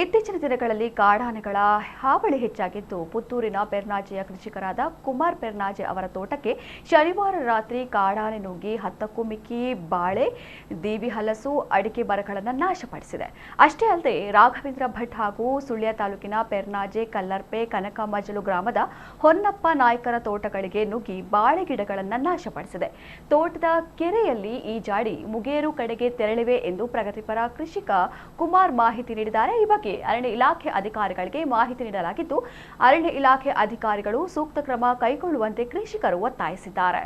ಇತ್ತೀಚಿನ ದಿನಗಳಲ್ಲಿ ಕಾಡಾನೆಗಳ ಹಾವಳಿ ಹೆಚ್ಚಾಗಿದ್ದು ಪುತ್ತೂರಿನ ಪೆರ್ನಾಜೆಯ ಕೃಷಿಕರಾದ ಕುಮಾರ್ ಪೆರ್ನಾಜೆ ಅವರ ತೋಟಕ್ಕೆ ಶನಿವಾರ ರಾತ್ರಿ ಕಾಡಾನೆ ನುಗ್ಗಿ 10ಕ್ಕೂ ಮಿಕ್ಕಿ ಬಾಳೆ, ದೀವಿ ಹಲಸು, ಅಡಿಕೆ ಮರಗಳನ್ನು ನಾಶಪಡಿಸಿದೆ. ಅಷ್ಟೇ ಅಲ್ಲದೆ ರಾಘವೇಂದ್ರ ಭಟ್ ಹಾಗೂ ಸುಳ್ಯ ತಾಲೂಕಿನ ಪೆರ್ನಾಜೆ, ಕಲ್ಲರ್ಪೆ, ಕನಕಮಜಲು ಗ್ರಾಮದ ಹೊನ್ನಪ್ಪ ನಾಯ್ಕರ ತೋಟಗಳಿಗೆ ನುಗ್ಗಿ ಬಾಳೆ ಗಿಡಗಳನ್ನು ನಾಶಪಡಿಸಿದೆ. ತೋಟದ ಕೆರೆಯಲ್ಲಿ ಈಜಾಡಿ ಮುಗೇರು ಕಡೆಗೆ ತೆರಳಿವೆ ಎಂದು ಪ್ರಗತಿಪರ ಕೃಷಿಕ ಕುಮಾರ್ ಮಾಹಿತಿ ನೀಡಿದ್ದಾರೆ. ಈ ಬಗ್ಗೆ ಅರಣ್ಯ ಇಲಾಖೆ ಅಧಿಕಾರಿಗಳಿಗೆ ಮಾಹಿತಿ ನೀಡಲಾಗಿದ್ದು, ಅರಣ್ಯ ಇಲಾಖೆ ಅಧಿಕಾರಿಗಳು ಸೂಕ್ತ ಕ್ರಮ ಕೈಗೊಳ್ಳುವಂತೆ ಕೃಷಿಕರು ಒತ್ತಾಯಿಸಿದ್ದಾರೆ.